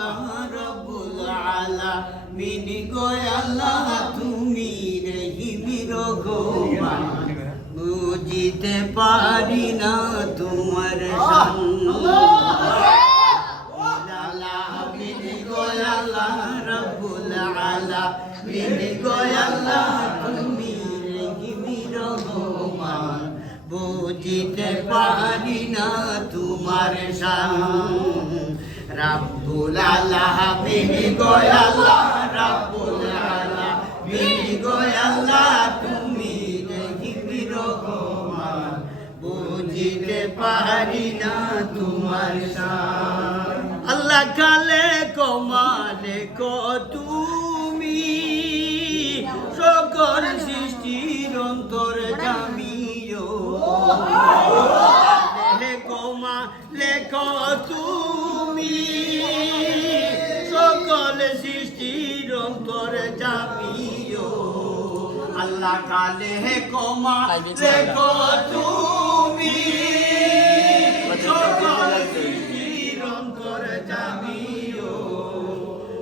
আল্লাহ রব্বুল আলামিন গো আল্লাহ তুমি রহিমি রহমান বুঝিতে পারি না তোমার শান আলামিন গো আল্লাহ রব্বুল আলামিন গো আল্লাহ তুমি রহিমি রহমান বুঝিতে পারি না তোমার শান রাব্বুল আলামিন গো আল্লাহ রাব্বুল আলামিন গো আল্লাহ তুমি রহিমি রহমান বুঝিতে পারি না তোমার শান আল্লাহ কালে কমালে কো তুমি সকল সৃষ্টির অন্তর জামিও লেখো তুমি সকল সৃষ্টির অন্তর জামিও আল্লাহ কালে কমা লেখো তুমি সকল সৃষ্টির অন্তর জামিও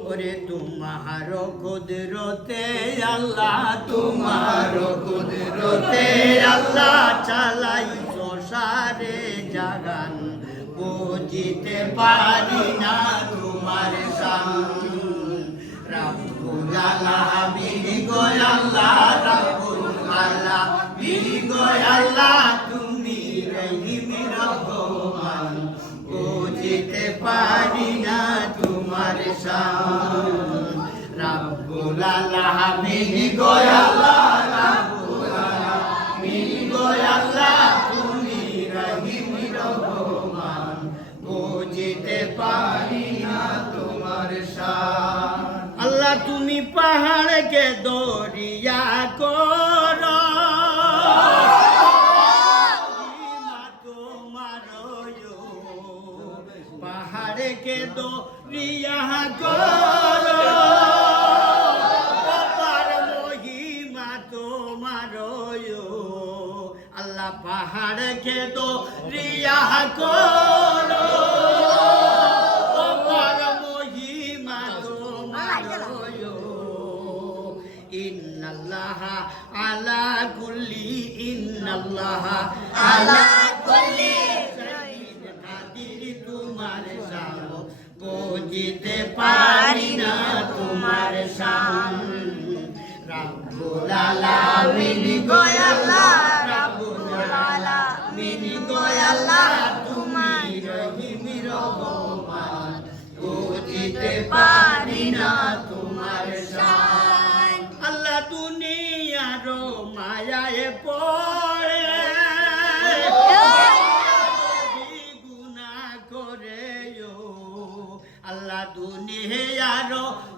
ওরে তোমার কুদরতে আল্লাহ তোমার কুদরতে আল্লাহ চালাই সারে জাগান বুঝিতে পারি না তোমার শান রাব্বুল আলামিন গো আল্লাহ রাব্বুল আলামিন গো আল্লাহ তুমি রহিমি রহমান বুঝিতে পারি না তোমার শান রাব্বুল আলামিন গো আল্লাহ রাব্বুল আলামিন গো আল্লাহ বুঝিতে পারি না তোমার শান আল্লাহ তুমি পাহাড়কে দরিয়া করো তোমার পাহাড়কে দরিয়া করো মহিমা তোমার আল্লাহ পাহাড়কে দরিয়া করো ইন্নাল্লাহা আলা কুল্লি শাইইন কাদির তোমার শান বুঝিতে পারি না তোমার শান রাব্বুল আলামিন গো আল্লাহ রাব্বুল আলামিন গো আল্লাহ তুমি রহিমি রহমান বুঝিতে পারি না তোমার শান আল্লাহ দুনিয়ার মায়ায় পড়ে গুনাহ করে আল্লাহ দুনিয়ার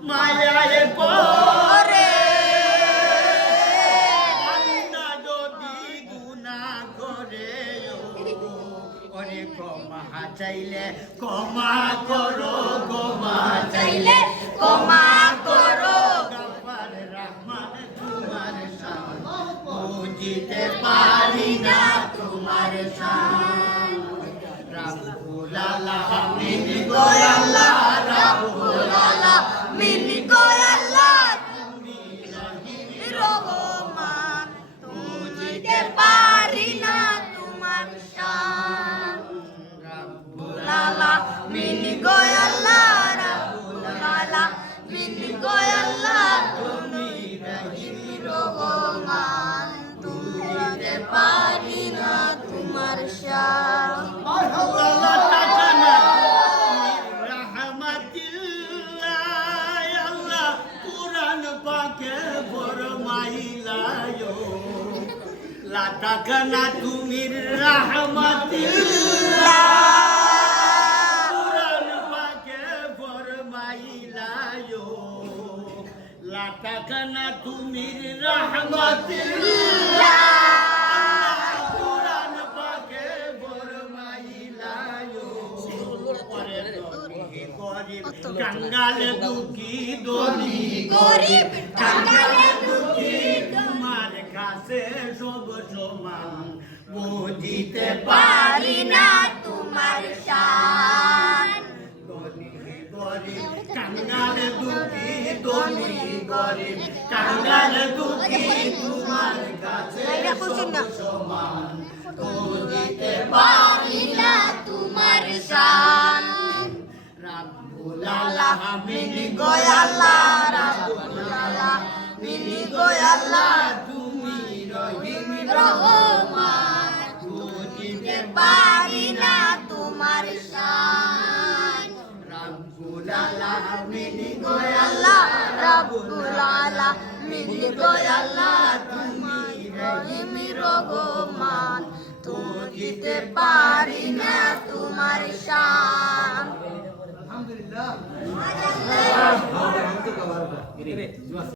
মায়ায় পড়ে আল্লাহ যদি গুনাহ করে ওরে ক্ষমা চাইলে ক্ষমা করো ক্ষমা চাইলে ক্ষমা করো বুঝিতে পারি না তোমার শান রাব্বুল আলামিন গো আল্লাহ রাব্বুল আলামিন গো আল্লাহ তুমি রহিমি রহমান বুঝিতে পারি না তোমার শান রাব্বুল আলামিন গো আল্লাহ রাব্বুল আলামিন গো আল্লাহ তুমি রহিমি রহমান পারি না তোমার শান আল্লাহ তাআলা রাহমাতিল্লাহ আল্লাহ কুরআন পাকে ফরমাইলায়ো লা তাকানা তুমি রাহমাতিল্লাহ কুরআন পাকে ফরমাইলায়ো লা তাকানা তুমি রাহমাতিল্লাহ কাঙ্গাল দুঃখী দলি গরিব কাঙ্গাল দুঃখী তোমার কাছে সব সমান বুঝিতে পারি না তোমার শান গরিব কাঙ্গাল দুঃখী ধনী গরিব কাঙ্গাল দুঃখী তোমার কাছে সব সমান বুঝিতে পারি না তোমার শান রাব্বুল আলামিন গো আল্লাহ রাব্বুল আলামিন গো আল্লাহ তুমি রহিম রহমান বুঝিতে পারি না তোমার শান রাব্বুল আলামিন গো আল্লাহ রাব্বুল আলামিন গো আল্লাহ তুমি রহিম রহমান বুঝিতে পারি না তোমার শান আলহামদুলিল্লাহ